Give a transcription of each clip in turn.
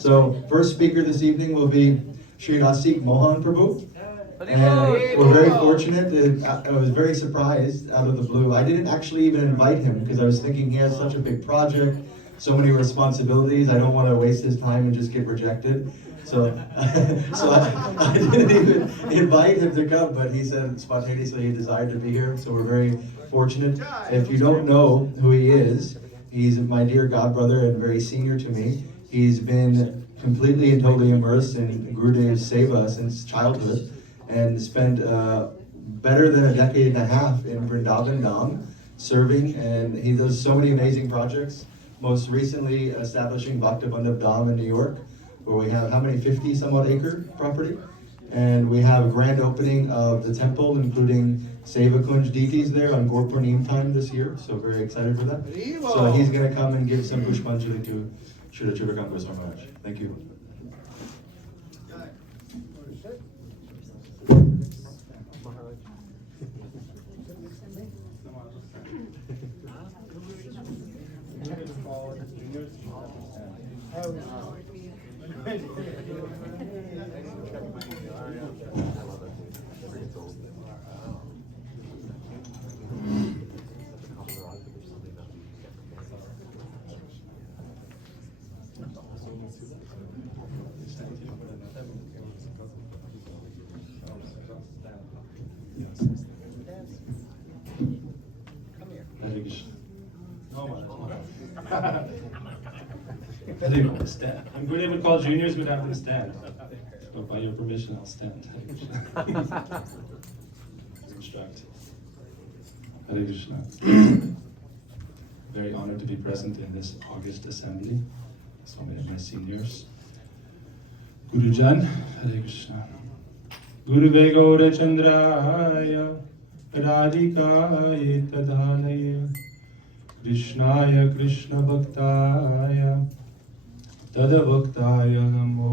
So, first speaker this evening will be Sri Nasik Mohan Prabhu. And we're very fortunate. I was very surprised out of the blue. I didn't actually even invite him because I was thinking he has such a big project, so many responsibilities. I don't want to waste his time and just get rejected. So, I didn't even invite him to come, but he said spontaneously he desired to be here. So we're very fortunate. If you don't know who he is, he's my dear god brother and very senior to me. He's been completely and totally immersed in Gurudev's Seva since childhood, and spent better than a decade and a half in Vrindavan Dham serving, and he does so many amazing projects. Most recently establishing Bhakti Dham in New York, where we have how many 50 somewhat acre property, and we have a grand opening of the temple, including Seva Kunj deities there on Gurpurnim time this year, so very excited for that. So he's going to come and give some Pushpanjali to Srila Chudakam Goswami Maharaj. Thank you. I didn't want to stand. I'm going to even call juniors would have to stand. But by your permission, I'll stand. Instruct. Hare Krishna. Very honored to be present in this August assembly. So many of my seniors. Gurujan, Hare Krishna. Guru Gaura Chandraya Radhikaya Tadhanaya Krishnaya Krishna Bhaktaya Tada Bhaktaya Namo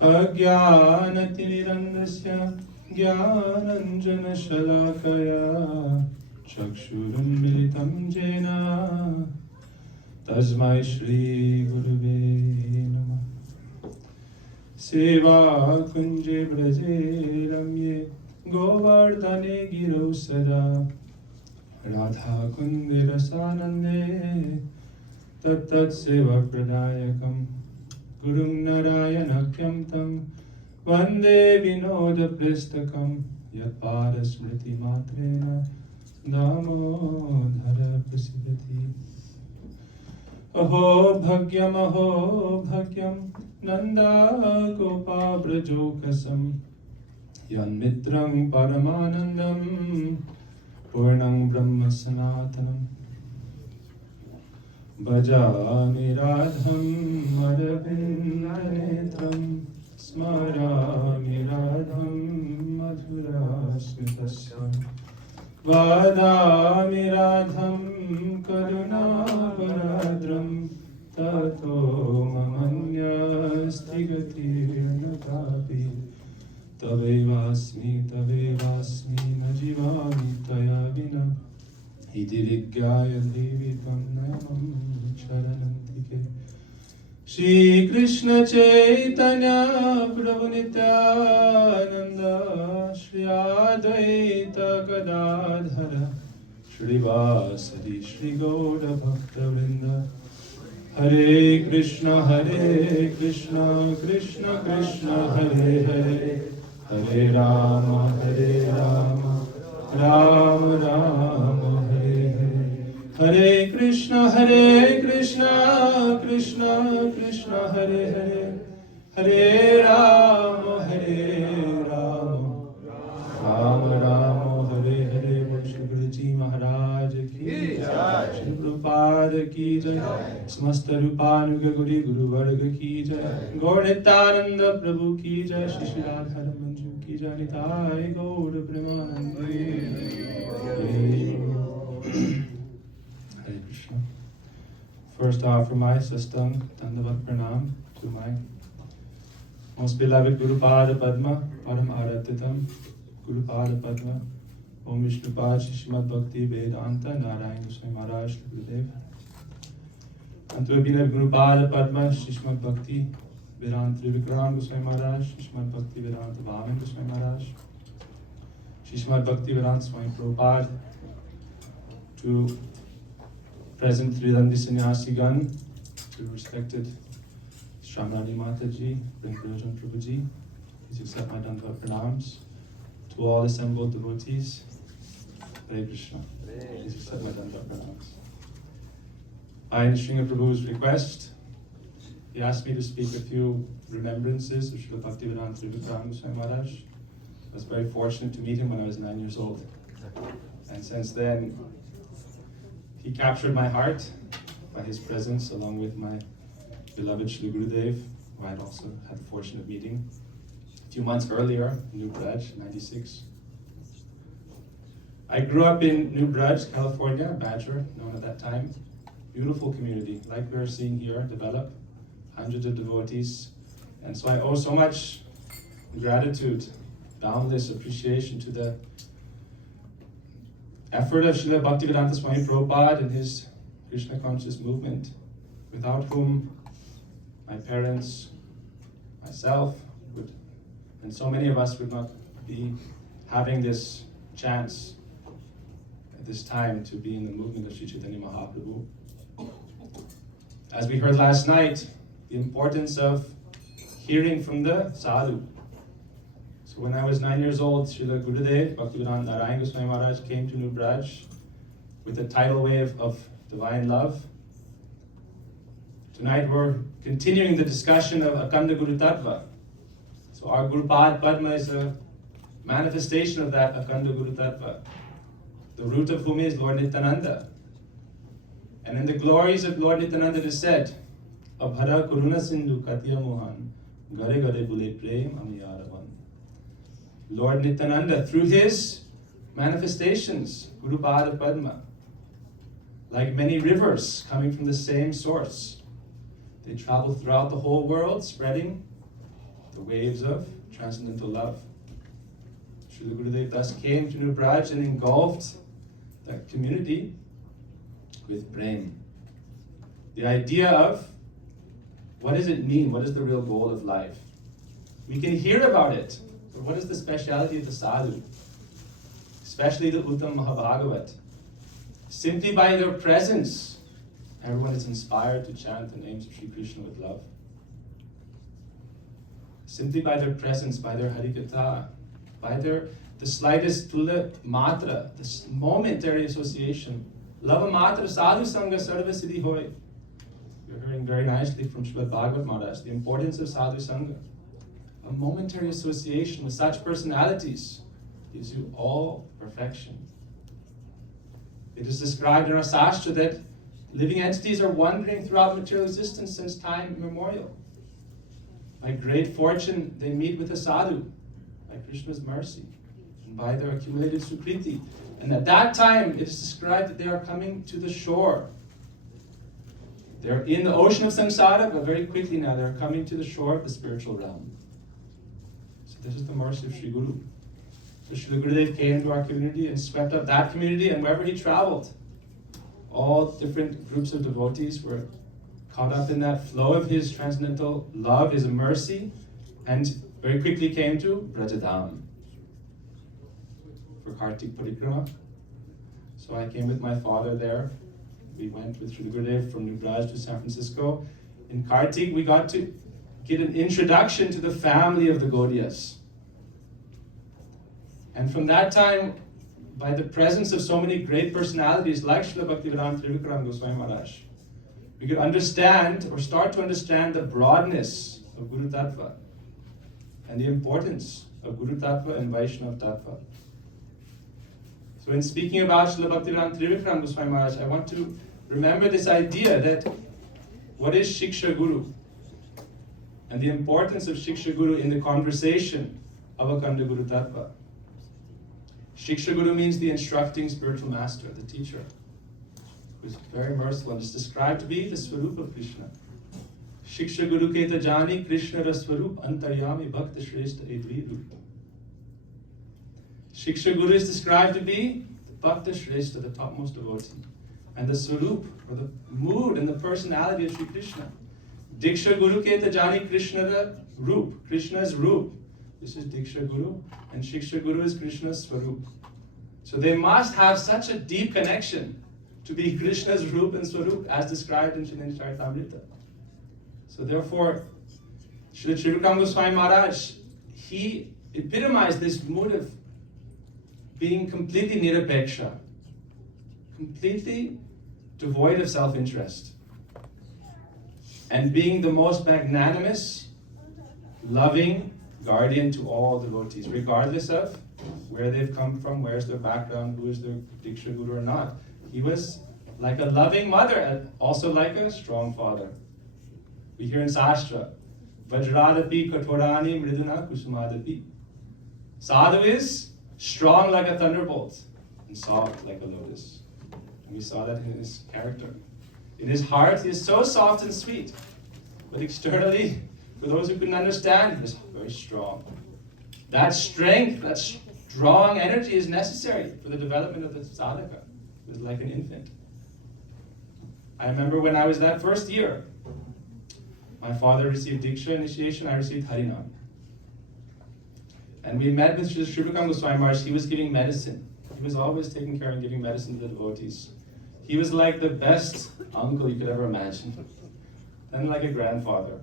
Ajnanati Nirandasya Jnananjana Shalakaya Chakshurum Militam Jena Tasmai Shri Gurave Namah Seva Kunje Braje Ramye Govardhane Giro Sada Radha Kunde Rasanande Tat Seva Pradayakam Gurum Narayanakyam Tam Vande Vinoda Pristakam Yat Pada Smriti Matrena Damodhara Prasidati Aho Bhagyam Nanda Gopa Brajokasam Yan Mitrang Paramanandam Purnang Brahma Sanatanam Bhajami Radham Madhavindanetram Smarami Radham Madhura Smitasyam Vadami Radham Karuna Paradram Tato Mamanya Stigatir Natapi Tavevasmi Najivami Taya Vina Idirigaya Devi Tannamam Charanantike Shri Krishna Chaitanya Prabhu Nityananda Shri Advaita Gadadhara Shri Vasadi Shri Gauda Bhakta Vrinda Hare Krishna Krishna Krishna Hare Hare Hare Rama Rama Rama Hare Hare Hare Krishna Krishna Krishna Hare Hare Hare Rama Rama Rama Hare Hare Shri Guruji Maharaj ki Jai Shri Prabhupada ki Jai Samasta Rupanuga Guri Guru Varga ki Jai Gaur Nityananda Prabhu ki Jai Shri Shri Radha Manju ki Jai Nitai Gaur Premanande Hare Krishna. First offer my system, Dandavat Pranam to my most beloved Guru Pada Padma, Param Aratitam, Guru Pada Padma, Om Vishnupada Shrimad Bhakti Vedanta Narayan Goswami Maharaj Gurudev. Antobina Guru Padma, Shishmad Bhakti, Vedanta Trivikram Goswami Maharaj, Shishmad Bhakti Vedanta Vaman Goswami Maharaj, Shishmad Bhakti Vedanta Swami Prabhupada, to present Tridandi Sannyasigan, to respected Shramani Mataji, Rinpoche Prabhuji, please accept my Dandava Pranams. To all assembled devotees, Hare Krishna, please accept my Dandava Pranams. By Sringa Prabhu's request, he asked me to speak a few remembrances of Srila Bhaktivedanta Trivikram Goswami Maharaj. I was very fortunate to meet him when I was 9 years old. And since then, he captured my heart by his presence, along with my beloved Srila Gurudev, who I had also had the fortunate meeting a few months earlier in New Braj, 96. I grew up in New Braj, California, Badger, known at that time. Beautiful community, like we're seeing here, develop, hundreds of devotees. And so I owe so much gratitude, boundless appreciation to the effort of Srila Bhaktivedanta Swami Prabhupada and his Krishna conscious movement, without whom my parents, myself, and so many of us would not be having this chance at this time to be in the movement of Sri Chaitanya Mahaprabhu. As we heard last night, the importance of hearing from the sadhu. So when I was 9 years old, Srila Gurudev, Bhaktivedanta Narayan Goswami Maharaj, came to New Braj with a tidal wave of divine love. Tonight we're continuing the discussion of Akhanda Guru Tattva. So our Guru Padma is a manifestation of that Akhanda Guru Tattva, the root of whom is Lord Nityananda. And in the glories of Lord Nityananda it is said, Abhara Kuruna Sindhu Katya Mohan, Gare Gare Bule Prem Amiyaravan. Lord Nityananda, through his manifestations, Guru Padma, like many rivers coming from the same source, they travel throughout the whole world, spreading the waves of transcendental love. Srila Gurudev thus came to New Braj and engulfed that community with prem. The idea of what does it mean? What is the real goal of life? We can hear about it, but what is the speciality of the sadhu? Especially the Uttam Mahabhagavat. Simply by their presence, everyone is inspired to chant the names of Sri Krishna with love. Simply by their presence, by their harikatha, by the slightest tula matra, this momentary association. Lava matra sadhu sangha sarva siddhi hoy. You're hearing very nicely from Srimad Bhagavad Maharaj the importance of sadhu sangha. A momentary association with such personalities gives you all perfection. It is described in our Sastra that living entities are wandering throughout material existence since time immemorial. By great fortune, they meet with a sadhu, by Krishna's mercy, and by their accumulated sukriti. And at that time, it is described that they are coming to the shore. They're in the ocean of samsara, but very quickly now they're coming to the shore of the spiritual realm. So this is the mercy of Sri Guru. So Srila Gurudev came to our community and swept up that community, and wherever he traveled, all different groups of devotees were caught up in that flow of his transcendental love, his mercy, and very quickly came to Brajadam for Kartik Parikrama. So I came with my father there. We went with Srila Gurudev from New Braj to San Francisco. In Kartik, we got to get an introduction to the family of the Gaudiyas. And from that time, by the presence of so many great personalities like Srila Bhaktivedanta Trivikram Goswami Maharaj, we could understand or start to understand the broadness of Guru Tattva and the importance of Guru Tattva and Vaishnava Tattva. So in speaking about Srila Bhaktivedanta Trivikram Goswami Maharaj, I want to remember this idea that what is shiksha guru and the importance of shiksha guru in the conversation of Akhanda Guru Tattva. Shiksha guru means the instructing spiritual master, the teacher, who is very merciful and is described to be the Swarup of Krishna. Shiksha guru ke tajani Krishna ra Swarup antaryami bhakta shrestha edvi rup. Shiksha guru is described to be the bhakta shrestha, the topmost devotee. and the Swarup, or the mood and the personality of Sri Krishna. Diksha Guru ke tajani Krishna the Roop, Krishna's Roop. This is Diksha Guru, and Shiksha Guru is Krishna's Swarup. So they must have such a deep connection to be Krishna's Roop and Swarup as described in Srimad Charitamrita. So therefore, Srila Sri Rupa Goswami Maharaj, he epitomized this mood of being completely nirapeksha, completely devoid of self-interest, and being the most magnanimous, loving guardian to all devotees, regardless of where they've come from, where's their background, who is their Diksha Guru or not. He was like a loving mother, and also like a strong father. We hear in Sastra, Vajradapi Katorani Mriduna Kusumadapi. Sadhu is strong like a thunderbolt and soft like a lotus. And we saw that in his character. In his heart, he is so soft and sweet. But externally, for those who couldn't understand, he was very strong. That strength, that strong energy is necessary for the development of the sadhaka. He was like an infant. I remember when I was that first year, my father received Diksha initiation, I received Harinam. And we met with Sri Rupa Goswami Maharaj. He was giving medicine. He was always taking care and giving medicine to the devotees. He was like the best uncle you could ever imagine. And like a grandfather.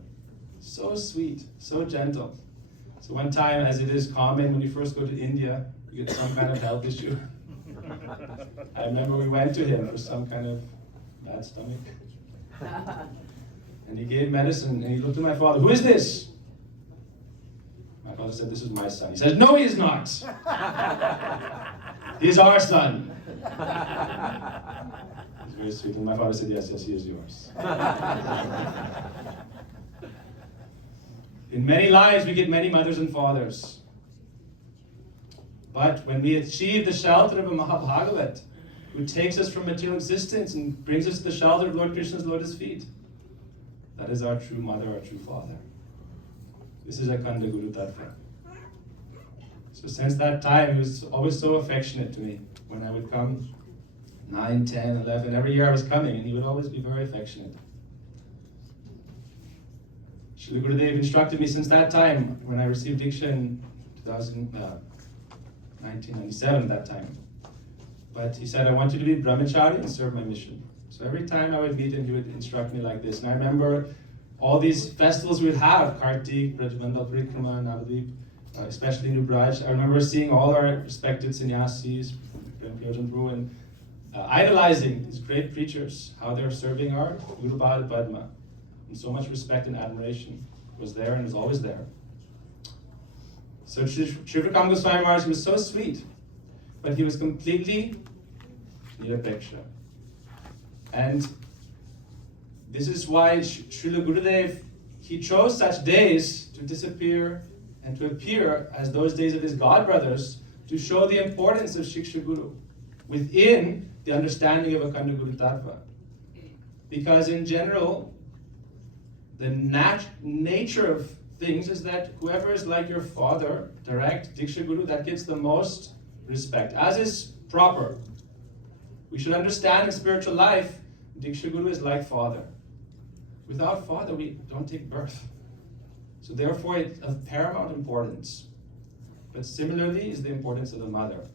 So sweet, so gentle. So one time, as it is common when you first go to India, you get some kind of health issue. I remember we went to him for some kind of bad stomach. And he gave medicine, and he looked at my father, "Who is this?" My father said, "This is my son." He says, "No, he is not. He's our son." It's very sweet. And my father said, "Yes, he is yours." In many lives, we get many mothers and fathers. But when we achieve the shelter of a Mahabhagavat, who takes us from material existence and brings us to the shelter of Lord Krishna's lotus feet, that is our true mother, our true father. This is Akhanda Guru Tattva. So since that time, he was always so affectionate to me. When I would come, 9, 10, 11, every year I was coming, and he would always be very affectionate. Srila Gurudev instructed me since that time, when I received Diksha in 1997 at that time. But he said, "I want you to be brahmachari and serve my mission." So every time I would meet him, he would instruct me like this. And I remember all these festivals we would have, Kartik, Brajmandal Parikrama, Navadvip, especially New Braj. I remember seeing all our respected sannyasis, Prem Prabhu, and idolizing these great preachers, how they're serving our Guru Pada Padma. And so much respect and admiration was there and is always there. So Sri Rupa Goswami Maharaj was so sweet, but he was completely nirapeksha. And this is why Srila Gurudev, he chose such days to disappear and to appear as those days of his godbrothers to show the importance of Shiksha Guru within the understanding of Akhanda Guru Tattva. Because in general, the nature of things is that whoever is like your father, direct, Diksha Guru, that gets the most respect, as is proper. We should understand in spiritual life, Diksha Guru is like father. Without father, we don't take birth. So therefore, it's of paramount importance. But similarly is the importance of the mother.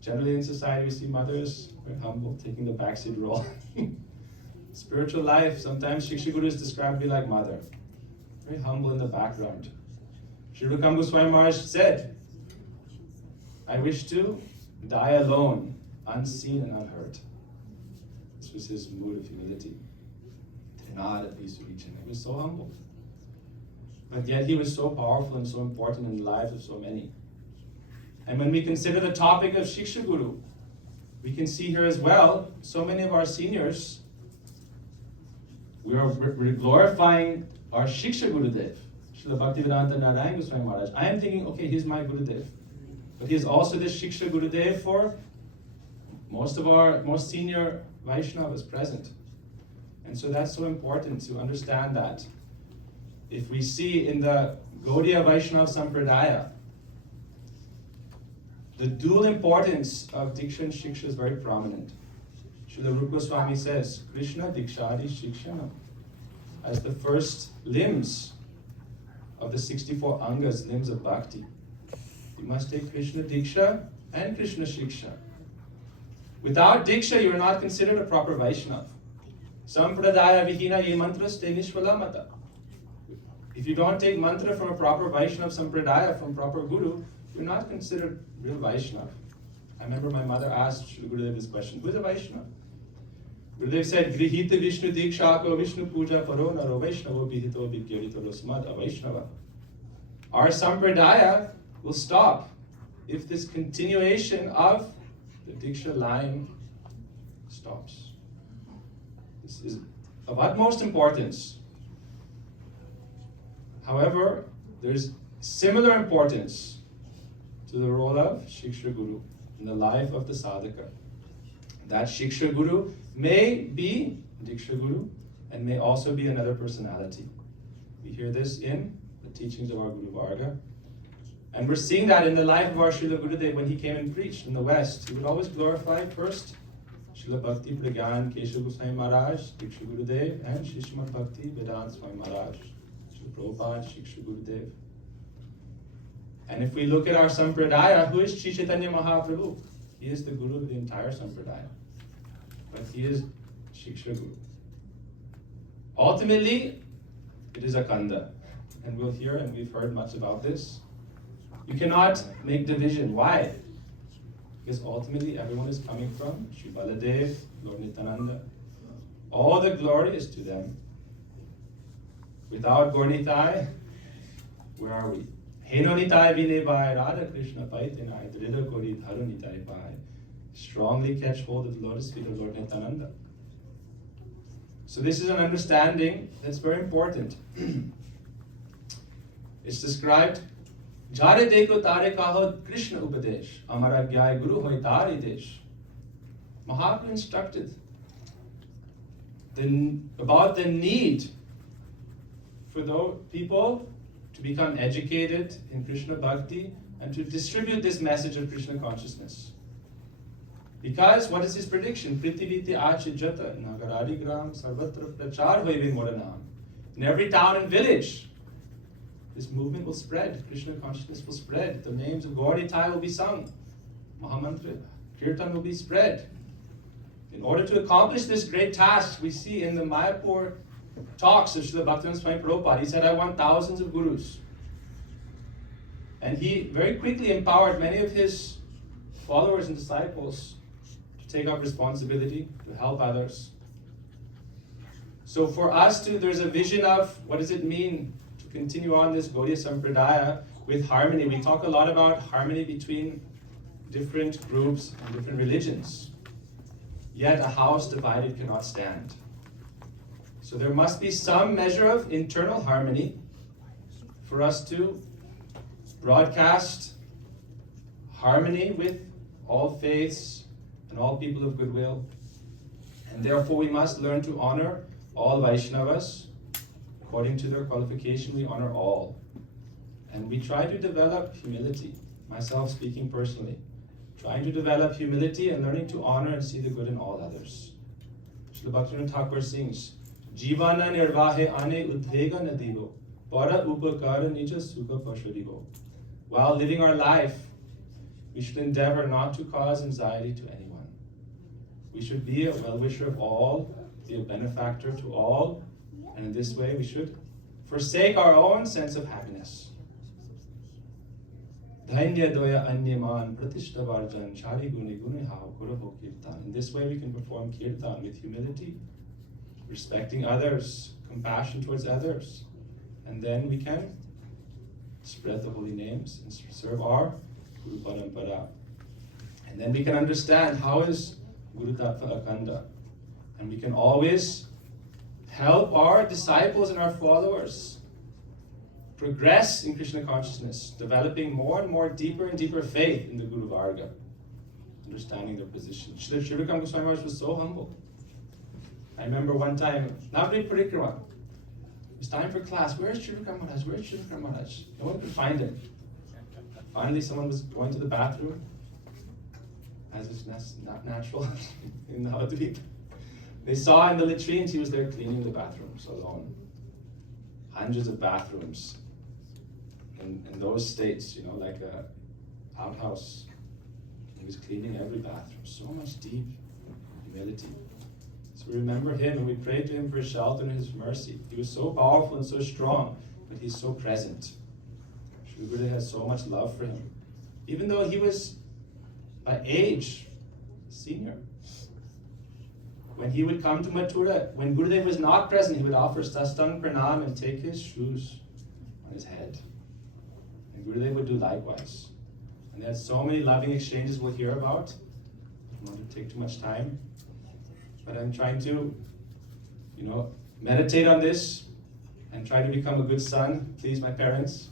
Generally in society, we see mothers very humble, taking the backseat role. Spiritual life, sometimes Shiksha Guru is described to be like mother. Very humble in the background. Sri Rupa Goswami Maharaj said, "I wish to die alone, unseen and unheard." This was his mood of humility. Not at least reaching. He was so humble. But yet he was so powerful and so important in the lives of so many. And when we consider the topic of Shiksha Guru, we can see here as well, so many of our seniors, we're glorifying our Shiksha Gurudev, Srila Bhaktivedanta Narayana Goswami Maharaj. I am thinking, okay, he's my Gurudev. But he is also the Shiksha Gurudev for most senior Vaishnavas present. And so that's so important to understand that. If we see in the Gaudiya Vaishnava Sampradaya, the dual importance of Diksha and Shiksha is very prominent. Srila Rupa Goswami says, Krishna Dikshadi Shikshana, as the first limbs of the 64 Angas, limbs of Bhakti. You must take Krishna Diksha and Krishna Shiksha. Without Diksha, you are not considered a proper Vaishnava. Sampradaya Vihina Ye Mantras Te Nishvala Mata. If you don't take mantra from a proper Vaishnava Sampradaya, from proper Guru, you're not considered real Vaishnava. I remember my mother asked Srila Gurudev this question, who is a Vaishnava? Gurudev said, Grihita Vishnu Dikshako Vishnu Puja Paro Naro Vaishnavo Bihito Vigyarito Rosmad Avaishnava. Our Sampradaya will stop if this continuation of the Diksha line stops. This is of utmost importance. However, there's similar importance to the role of Shiksha Guru in the life of the sadhaka. That Shiksha Guru may be Diksha Guru and may also be another personality. We hear this in the teachings of our Guru Varga. And we're seeing that in the life of our Srila Gurudev when he came and preached in the West. He would always glorify first Srila Bhakti Pragyan Keshav Goswami Maharaj, Diksha Gurudev, and Shishmat Bhakti Vedant Swami Maharaj, Srila Prabhupada, Shiksha Gurudev. And if we look at our Sampradaya, who is Sri Chaitanya Mahaprabhu? He is the Guru of the entire Sampradaya. But he is Shiksha Guru. Ultimately, it is Akhanda. And we'll hear, and we've heard much about this. You cannot make division. Why? Because ultimately everyone is coming from Sri Baladev, Lord Nityananda. All the glory is to them. Without Gaur-Nitai, where are we? Heno-Nitai Vinevai, Radha Krishna Paitinai, Drida Kori Dharu-Nitai Pai. Strongly catch hold of the lotus feet of Lord Nityananda. So this is an understanding that's very important. It's described, Jare Deko Tare Kaho Krishna Upadesh, Amara Gyai Guru Hoi Tari Desh. Mahaprabhu instructed about the need for those people to become educated in Krishna Bhakti and to distribute this message of Krishna consciousness. Because what is his prediction? Prithiviti Achijata Nagaradi Gram Sarvatra Prachar Hoive Moranam. In every town and village, this movement will spread. Krishna consciousness will spread. The names of Gaur-Nitai will be sung. Mahamantra, Kirtan will be spread. In order to accomplish this great task, we see in the Mayapur talks of Srila Bhaktivinoda Swami Prabhupada, he said, I want thousands of gurus. And he very quickly empowered many of his followers and disciples to take up responsibility, to help others. So for us there's a vision of what does it mean to continue on this Gaudiya Sampradaya with harmony. We talk a lot about harmony between different groups and different religions. Yet a house divided cannot stand. So there must be some measure of internal harmony for us to broadcast harmony with all faiths and all people of goodwill. And therefore we must learn to honor all Vaishnavas. According to their qualification, we honor all. And we try to develop humility, myself speaking personally. Trying to develop humility and learning to honor and see the good in all others. Srila Bhaktivinoda Thakur sings, Jivana nirvahe ane udhega nadivo, para upakara nija sukha pashadivo. While living our life, we should endeavor not to cause anxiety to anyone. We should be a well-wisher of all, be a benefactor to all, and in this way we should forsake our own sense of happiness. Dhainya doya anyaman pratishtavarjan chari guni guni hao kuraho kirtan. In this way we can perform kirtan with humility, respecting others, compassion towards others, and then we can spread the holy names and serve our Guru Parampara. And then we can understand how is Guru Tattva Akhanda. And we can always help our disciples and our followers progress in Krishna consciousness, developing more and more deeper and deeper faith in the Guru Varga, understanding their position. Srila Srivakam Goswami Maharaj was so humble. I remember one time, Navadvip Parikrama, it was time for class. Where's Srivakam Maharaj? Where's Srivakam Maharaj? No one could find him. Finally, someone was going to the bathroom, as is not natural in Navadvip. They saw in the latrines he was there cleaning the bathrooms alone. Hundreds of bathrooms in those states, you know, like a outhouse. He was cleaning every bathroom. So much deep humility. So we remember him and we pray to him for his shelter and his mercy. He was so powerful and so strong, but he's so present. Shri Gurudev has so much love for him. Even though he was, by age, senior. When he would come to Mathura, when Gurudev was not present, he would offer sastang pranam and take his shoes on his head. And Gurudev would do likewise. And they had so many loving exchanges we'll hear about. I don't want to take too much time. But I'm trying to, you know, meditate on this and try to become a good son, please my parents,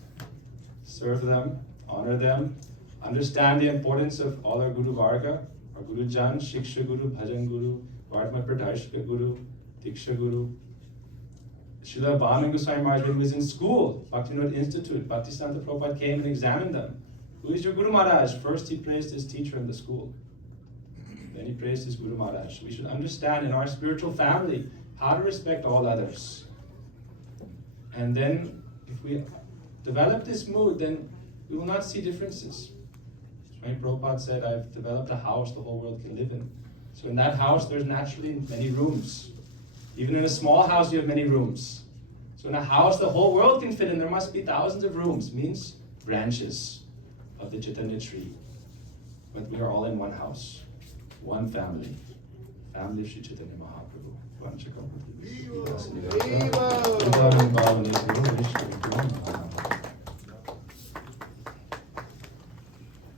serve them, honor them, understand the importance of all our Guru Varga, our Guru Jan, Shiksha Guru, Bhajan Guru, Vardhma Pradarshika Guru, Diksha Guru. Srila Bhaman Goswami Maharaj, when he was in school, Bhaktivinoda Institute, Bhaktisiddhanta Prabhupada came and examined them. Who is your Guru Maharaj? First he praised his teacher in the school. Then he praised his Guru Maharaj. We should understand in our spiritual family how to respect all others. And then if we develop this mood, then we will not see differences. Swami Prabhupada said, I've developed a house the whole world can live in. So in that house, there's naturally many rooms. Even in a small house, you have many rooms. So in a house the whole world can fit in, there must be thousands of rooms, means branches of the Chaitanya tree. But we are all in one house, one family. Family of Sri Chaitanya Mahaprabhu. Viva! Viva!